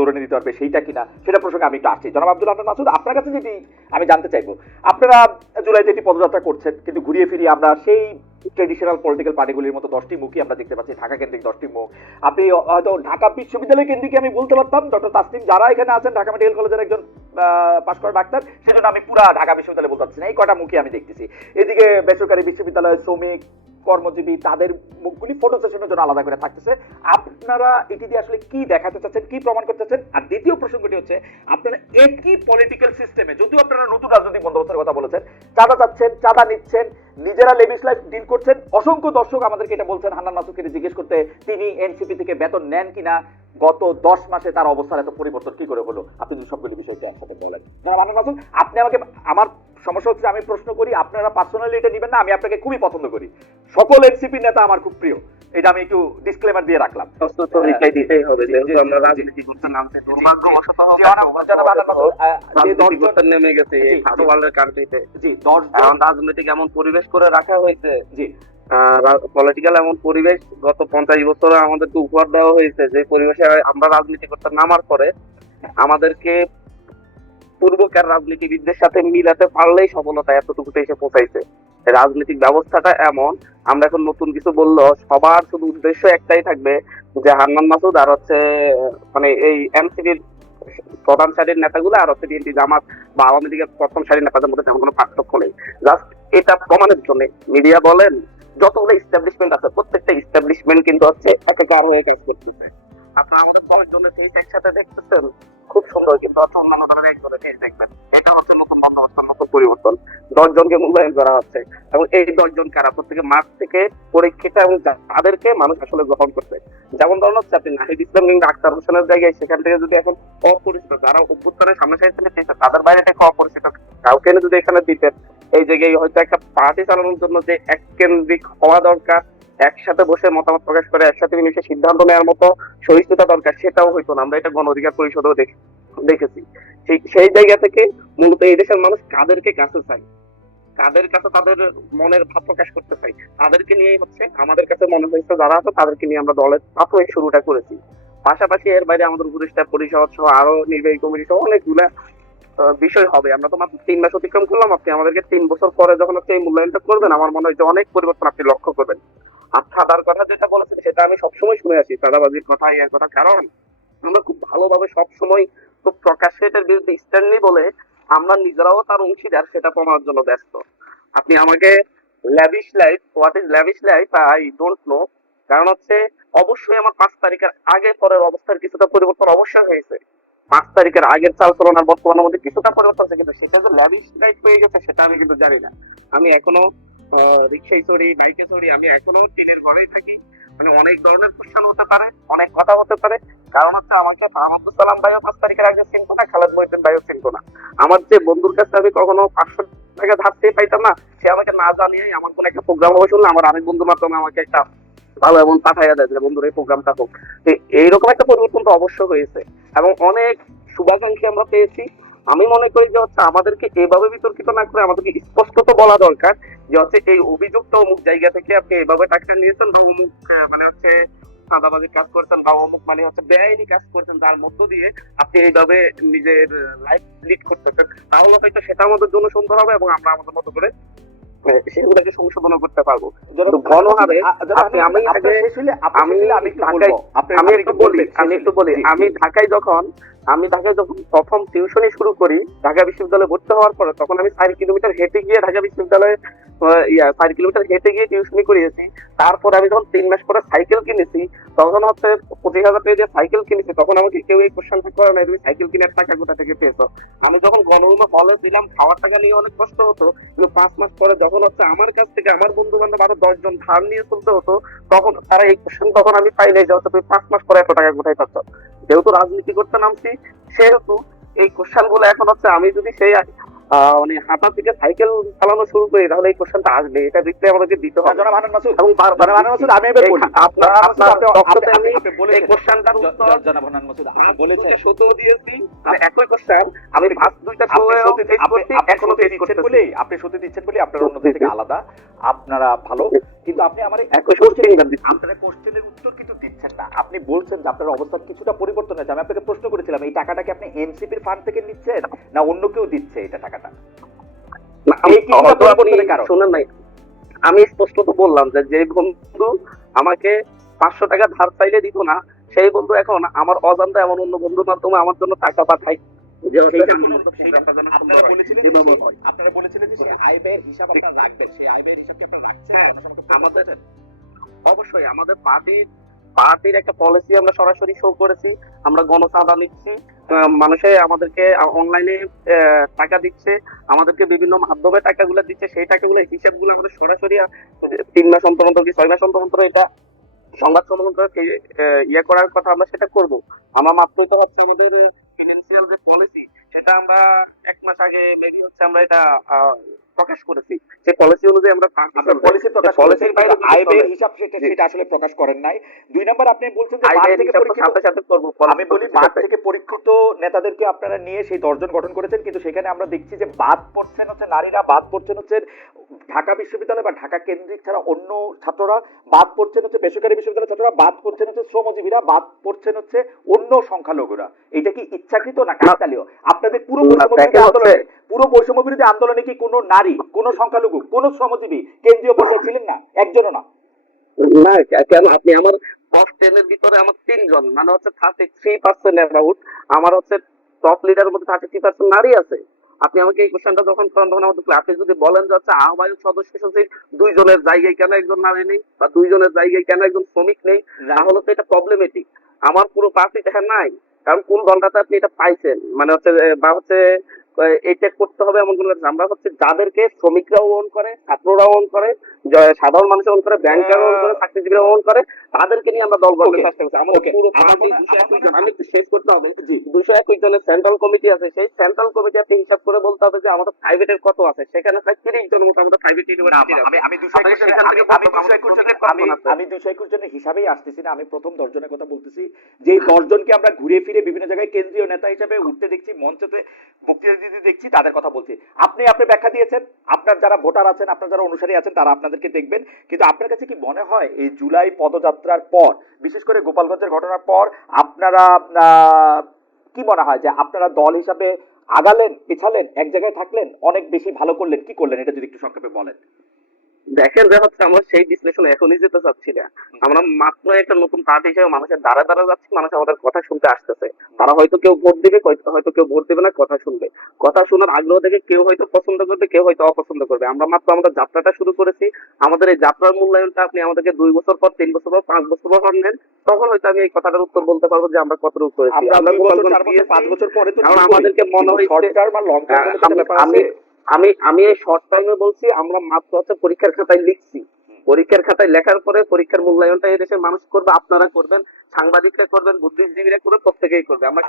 দৌড়ে দিতে পারবে সেইটা কিনা সেটা প্রসঙ্গে আমি একটু আসছি। জনাব আব্দুল আহমেদ মাসুদ, আপনার কাছে যেটি আমি জানতে চাইব, আপনারা জুলাইতে একটি পদযাত্রা করছেন, কিন্তু ঘুরিয়ে ফিরিয়ে আমরা সেই ট্রেডিশনাল পলিটিক্যাল পার্টিগুলির মতো দশটি মুখই আমরা দেখতে পাচ্ছি ঢাকা কেন্দ্রিক দশটি মুখ। আপনি হয়তো ঢাকা বিশ্ববিদ্যালয় কেন্দ্রিক আমি বলতে পারতাম, ডক্টর তাসলিম যারা এখানে আছেন, ঢাকা মেডিকেল কলেজের একজন পাশ করা ডাক্তার, সেজন্য আমি পুরা ঢাকা বিশ্ববিদ্যালয় বলতে পারছি না, এই কটা মুখই আমি দেখতেছি। এদিকে বেসরকারি বিশ্ববিদ্যালয় শ্রমিক কর্মজীবী, তাদের মুখগুলি ফটো সেশনের জন্য আলাদা করে থাকতেছে। আপনারা এটি দিয়ে আসলে কি দেখাতে চাচ্ছেন, কি প্রমাণ করতে চাচ্ছেন? আর দ্বিতীয় প্রসঙ্গটি হচ্ছে, আপনারা একই পলিটিক্যাল সিস্টেমে যদিও আপনারা নতুন রাজনৈতিক বন্দোবস্তের কথা বলেছেন, চাঁদা চাচ্ছেন, চাঁদা নিচ্ছেন, নিজেরা লেভিস লাইফ ডিল করছেন। অসংখ্য দর্শক আমাদেরকে এটা বলছেন, হান্নান মাসুকে জিজ্ঞেস করতে, তিনি এনসিপি থেকে বেতন নেন কিনা গত দশ মাসে তার অবস্থার এত পরিবর্তন কি করে হলো? আপনি যদি সবগুলো বিষয়টি একসাথে বলেন। আপনি আমাকে আমার সমস্যা হচ্ছে আমি প্রশ্ন করি আপনারা পার্সোনালি এটা নেবেন না আমি আপনাকে খুবই পছন্দ করি। সকল এনসিপি নেতা আমার খুব প্রিয়। এটা আমি একটু ডিসক্লেমার দিয়ে রাখলাম। রাজনৈতিক এমন পরিবেশ করে রাখা হয়েছে। জি। পলিটিক্যাল এমন পরিবেশ, গত পঞ্চাশ বছরে আমাদেরকে উপহার দেওয়া হয়েছে, যে পরিবেশে আমরা রাজনীতি করতে নামার পরে আমাদেরকে পূর্বকার রাজনীতিবিদদের সাথে মিলাতে পারলেই সফলতা এতটুকুতে এসে পৌঁছাইছে। রাজনৈতিক ব্যবস্থাটা এমন, আমরা এখন নতুন কিছু বলল, সবার শুধু উদ্দেশ্য একটাই থাকবে যে হান্নান মাসুদ আর হচ্ছে মানে এই এনসিপির প্রধান সারির নেতাগুলো আর হচ্ছে বিএনপি, জামাত বা আওয়ামী লীগের প্রথম সারির নেতাদের মধ্যে তেমন কোনো পার্থক্য নেই। জাস্ট এটা প্রমাণের জন্য। মিডিয়া বলেন যতগুলো ইস্টাবলিশমেন্ট আছে, প্রত্যেকটা ইস্টাবলিশমেন্ট কিন্তু হচ্ছে একাকার হয়ে কাজ করতেছে আপনারা আমাদের দশ জনের ফেস একসাথে দেখতেছেন, খুব সুন্দর কিন্তু হচ্ছে অন্যান্য দলের একজনের ফেস দেখবেন। এটা হচ্ছে নতুন বন্দোবস্তের নতুন পরিবর্তন। দশ জনকে মূল্যায়ন করা হচ্ছে। এবং এই দশ জন কারা? প্রত্যেকে মাঠ থেকে পরীক্ষিত এবং তাদেরকে মানুষ আসলে গ্রহণ করছে। যেমন ধরুন হচ্ছে আপনি নাহিদ ইসলাম কিংবা আক্তার হোসেনের জায়গায়, সেখান থেকে যদি এখন অপরিচিত যারা অভ্যুত্থানের সামনে সাইড তাদের বাইরে থেকে অপরিচিত কাউকে যদি এখানে দিতেন এই জায়গায় হয়তো একটা পার্টি চালানোর জন্য যে এক কেন্দ্রিক হওয়া দরকার, একসাথে বসে মতামত প্রকাশ করে, একসাথে মিলেমিশে সিদ্ধান্ত নেওয়ার মতো সহিষ্ণুতা দরকার, সেটাও হইতো না। আমরা এটা গণ অধিকার পরিষদেও দেখেছি। সেই জায়গা থেকে মূলত এই দেশের মানুষ কাদেরকে কাছে চাই কাদের কাছে তাদের মনের ভাব প্রকাশ করতে চাই তাদেরকে নিয়েই হচ্ছে আমাদের কাছে মনে হয়েছে যারা আছে, তাদেরকে নিয়ে আমরা দলের প্রাথমিক শুরুটা করেছি। পাশাপাশি এর বাইরে আমাদের উপদেষ্টা পরিষদ সহ আরও নির্বাহী কমিটি সহ অনেকগুলা বিষয় হবে। আমরা তো মাত্র তিন মাস অতিক্রম করলাম। আপনি আমাদেরকে তিন বছর পরে যখন হচ্ছে এই মূল্যায়নটা করবেন, আমার মনে হয় যে অনেক পরিবর্তন আপনি লক্ষ্য করবেন। আর সাদার কথা যেটা বলেছেন, সেটা আমি সবসময় শুনে আসি। সাদাবাজির কথা, ইয়ার কথা। কারণ আমরা খুব ভালোভাবে সবসময় খুব প্রকাশ্যে এটার বিরুদ্ধে স্ট্যান্ড নেই বলে আমরা নিজেরাও তার অংশীদার, সেটা প্রমাণের জন্য ব্যস্ত। আপনি আমাকে lavish life what is lavish life I don't know কারণ হচ্ছে, অবশ্যই আমার পাঁচ তারিখের আগে পরের অবস্থার কিছুটা পরিবর্তন অবশ্যই হয়েছে। পাঁচ তারিখের আগের চাল চলন আর বর্তমানের মধ্যে কিছুটা পরিবর্তন হয়েছে কিন্তু সেটা যে ল্যাভিশ লাইফ হয়ে গেছে সেটা আমি কিন্তু জানি না। আমি এখনও রিক্সায় চড়ি, বাইকে চড়ি, আমি এখনও টিনের ঘরেই থাকি। মানে অনেক ধরনের কোশ্চেন হতে পারে, অনেক কথা হতে পারে। কারণ হচ্ছে আমাকে আহমদুল সালাম ভাইও পাঁচ তারিখের আগে চিনতো না, খালেদ মহিউদ্দিন ভাইও চিনতো না। আমার যে বন্ধুর কাছে আমি কখনো পাঁচশো টাকা ধার চেয়ে পাইতাম না, সে আমাকে না জানিয়ে আমার কোনো একটা প্রোগ্রাম হবে শুনলে আমার আরেক বন্ধুর মাধ্যমে আমাকে একটা ভালো এমন পাঠাইয়া দেয় যে, বন্ধুর, এই প্রোগ্রামটা হোক। তো এইরকম একটা পরিবর্তন তো অবশ্য হয়েছে। এবং অনেক শুভাকাঙ্ক্ষী আমরা পেয়েছি। আমি মনে করি যে হচ্ছে আমাদেরকে এভাবে বিতর্কিত না করে আমাদেরকে স্পষ্টত বলা দরকার যে হচ্ছে এই অভিযুক্ত অমুক জায়গা থেকে আপনি এভাবে টাকা নিয়েছেন বা অমুক মানে হচ্ছে চাঁদাবাজির কাজ করছেন বা অমুক মানে হচ্ছে বেআইনি কাজ করছেন তার মধ্য দিয়ে আপনি এইভাবে নিজের লাইফ লিড করতেছেন। তাহলে হয়তো সেটা আমাদের জন্য সুন্দর হবে এবং আমরা আমাদের মতো করে সেগুলোকে সংশোধন করতে পারব। গণহারে আপনি আমি আমি আমি একটু বলি আমি একটু বলি। আমি ঢাকায় যখন আমি ঢাকায় যখন প্রথম টিউশনি শুরু করি, ঢাকা বিশ্ববিদ্যালয়ে ভর্তি হওয়ার পরে তখন আমি চার কিলোমিটার হেঁটে গিয়ে ঢাকা বিশ্ববিদ্যালয়ে ইয়া, চার কিলোমিটার হেঁটে গিয়ে টিউশনি করিয়েছি। তারপর আমি যখন তিন মাস পরে সাইকেল কিনেছি, তখন হচ্ছে পঁচিশ হাজার টাকা দিয়ে সাইকেল কিনেছি, তখন আমাকে কেউ এই কোশ্চেনটা করে না তুমি সাইকেল কেনার টাকা কোথা থেকে পেয়েছ? আমি যখন গণরুমে হলে ছিলাম, খাওয়ার টাকা নিয়ে অনেক কষ্ট হতো, কিন্তু পাঁচ মাস পরে যখন হচ্ছে আমার কাছ থেকে আমার বন্ধু বান্ধব আরও দশ জন ধার নিয়ে চলতে হতো, তখন তারা এই কোশ্চেন তখন আমি পাই নাই যে হচ্ছে তুমি পাঁচ মাস পরে এত টাকা কোথায় পাচ্ছ? যেহেতু রাজনীতি করতে নামছি সেহেতু এই কোশ্চেনগুলো এখন হচ্ছে আমি যদি সেই মানে হাঁটা থেকে সাইকেল চালানো শুরু করি তাহলে এই কোশ্চেনটা আসবে। এটা দেখতে আমাদেরকে দিতে হবে। জনাব হান্নান মাসুদ এবং জনাব মাসুদ আমি এবার বলি। আপনার আপনার আপনি- আমি এই কোশ্চেনটার উত্তর জনাব হান্নান মাসুদ দিয়েছি মানে একই কোশ্চেন আমি দুইটা আপনি পেশ দিচ্ছেন বলেই আপনি দিচ্ছেন আপনার অন্যদের থেকে আলাদা। আপনারা ভালো। কিন্তু আপনি আমার একই আপনারা কোশ্চেনের উত্তর কিন্তু দিচ্ছেন না। আপনি বলছেন যে আপনার অবস্থা কিছুটা পরিবর্তন হয়েছে। আমি আপনাকে প্রশ্ন করেছিলাম এই টাকাটা কি আপনি এনসিপির ফান্ড থেকে নিচ্ছেন না অন্য কেউ দিচ্ছে এটা টাকাটা। শুনেন নাই। আমি স্পষ্ট তো বললাম যে যে বন্ধু আমাকে পাঁচশো টাকা ধার চাইলে দিত না সেই বন্ধু এখন আমার অজান্তে এমন অন্য বন্ধুর মাধ্যমে আমার জন্য টাকা পাঠায়। আপনারা বলেছিলেন। সেই- আপনারা বলেছিলেন যে আয় ব্যয়ের হিসাব আপনারা রাখবেন সেই আয় ব্যয়ের হিসাব কি আপনারা রাখছেন আমাদের অবশ্যই আমাদের পার্টির পার্টির একটা পলিসি আমরা সরাসরি শো করেছি। আমরা গণচাঁদা নিচ্ছি। মানুষে আমাদেরকে অনলাইনে টাকা দিচ্ছে। আমাদেরকে বিভিন্ন মাধ্যমে টাকাগুলো দিচ্ছে। সেই টাকাগুলো হিসাবগুলো আমাদের সরাসরি তিন মাস অন্তর অন্তর কি ছয় মাস অন্তর অন্তর এটা সংবাদ সম্মেলন করে ইয়ে করার কথা আমরা সেটা করব। আমার মাত্রই তো হচ্ছে আমাদের ফিনান্সিয়াল যে পলিসি সেটা আমরা এক মাস আগে মেবি হচ্ছে আমরা এটা প্রকাশ করেছি। সেই পলিসি অনুযায়ী আমরা পলিসি প্রকাশ policy করেছেন র বাইরে ব্যয়ের হিসাব সেটা সেটা আসলে প্রকাশ করেন নাই। দুই নম্বর আপনি বলছেন যে আয় থেকে পরীক্ষিত আমি বলি বাদ থেকে পরীক্ষিত নেতাদেরকে আপনারা নিয়ে সেই দশজন গঠন করেছেন কিন্তু সেখানে আমরা দেখছি যে বাদ পড়ছেন হচ্ছে নারীরা বাদ পড়ছেন হচ্ছে ঢাকা বিশ্ববিদ্যালয় বা ঢাকা কেন্দ্রিক ছাড়া অন্য ছাত্ররা বাদ পড়ছেন হচ্ছে বেসরকারি বিশ্ববিদ্যালয়ের ছাত্ররা বাদ পড়ছেন হচ্ছে শ্রমজীবীরা বাদ পড়ছেন হচ্ছে অন্য সংখ্যালঘুরা। এটা কি ইচ্ছাকৃত না কাকতালীয়? আপনাদের পুরো আন্দোলনে পুরো বৈষম্য বিরোধী আন্দোলনে কি কোনো নারী, কোনো সংখ্যালঘু, কোনো শ্রমজীবী কেন্দ্রীয় পর্যায়ে ছিলেন না? একজনও না। না, কেন? আপনি আমার টপ টেন এর ভিতরে আমার তিনজন মানে হচ্ছে থার্টি থ্রি পার্সেন্ট অ্যাবাউট আমার হচ্ছে টপ লিডারের মধ্যে থার্টি থ্রি পার্সেন্ট নারী আছে। আপনি আমাকে এই কোশ্চেনটা যখন করেন তখন আমাদের যদি বলেন যে হচ্ছে আহ্বায়ক সদস্য সচিব দুইজনের জায়গায় কেন একজন নারী নেই বা দুইজনের জায়গায় কেন একজন শ্রমিক নেই, তাহলে তো এটা প্রবলেমেটিক আমার পুরো পার্টি দেখা নাই। কারণ কোন ঘন্টাতে আপনি এটা পাইছেন? মানে হচ্ছে, বা হচ্ছে এটা করতে হবে এমন কোনো কাজ আমরা হচ্ছে যাদেরকে শ্রমিকরাও ওন করে ছাত্ররাও ওন করে সাধারণ মানুষ ওন করে ব্যাংকার ওন করে চাকরিজীবীরা ওন করে তাদেরকে নিয়ে আমরা দল গঠনের. চেষ্টা করছি। আমাদের পুরো আমার party 221 আমার জন, আমি শেষ করতে হবে। জি দুশো একুশ জনের সেন্ট্রাল কমিটি আছে। সেই সেন্ট্রাল কমিটি আপনি হিসাব করে বলতে হবে যে আমাদের প্রাইভেটের কত আছে। সেখানে প্রায় তিরিশ জনের মতো আমাদের প্রাইভেট ইউনিভার্সিটি আমি আমি দুশো একুশ জনের- আমি- দুশো একুশ জনের দুশো জনের হিসাবেই আসতেছি না। আমি প্রথম দশজনের কথা বলতেছি। যে এই দশজনকে আমরা ঘুরে ফিরে বিভিন্ন জায়গায় কেন্দ্রীয় নেতা হিসেবে উঠতে দেখছি মঞ্চতে বক্তৃতা দিতে দেখছি তাদের কথা বলছি। আপনি আপনি ব্যাখ্যা দিয়েছেন। আপনার যারা ভোটার আছেন আপনার যারা অনুসারী আছেন তারা আপনাদেরকে দেখবেন। কিন্তু আপনার কাছে কি মনে হয় এই জুলাই পদযাত্রার পর বিশেষ করে গোপালগঞ্জের ঘটনার পর আপনারা কি মনে হয় যে আপনারা দল হিসাবে আগালেন, পিছালেন, এক জায়গায় থাকলেন, অনেক বেশি ভালো করলেন, কি করলেন? এটা যদি একটু সংক্ষেপে বলেন। দেখেন যে হচ্ছে আমরা সেই বিশ্লেষণ এখনই যেতে চাচ্ছি না। আমরা মাত্র একটা নতুন পার্টি হিসেবে মানুষের দ্বারা দ্বারা যাচ্ছি মানুষ আমাদের কথা শুনতে আসতেছে। তারা হয়তো কেউ ভোট দিবে হয়তো- কেউ ভোট দেবে না কথা শুনবে। কথা শোনার আগ্রহ থেকে কেউ হয়তো পছন্দ করবে কেউ হয়তো অপছন্দ করবে। আমরা মাত্র আমাদের যাত্রাটা শুরু করেছি। আমাদের এই যাত্রার মূল্যায়নটা আপনি আমাদেরকে দুই বছর পর তিন বছর পর পাঁচ বছর পর নেন তখন হয়তো আমি এই কথাটার উত্তর বলতে পারব যে আমরা কতটুকু করেছি। আমরা আমরা দুই বছর, গোপালগঞ্জ চার বছর, গিয়েছি, পাঁচ বছর পরে তো আমাদেরকে। মনে কিন্তু আমি আমি এই শর্ট টাইমে বলছি আমরা মাত্র হচ্ছে পরীক্ষার খাতায় লিখছি। পরীক্ষার খাতায় লেখার পরে পরীক্ষার মূল্যায়নটা এই দেশের মানুষ করবে আপনারা করবেন সাংবাদিকরা করবেন বুদ্ধিজীবীরা করবে প্রত্যেকেই করবে। আমরা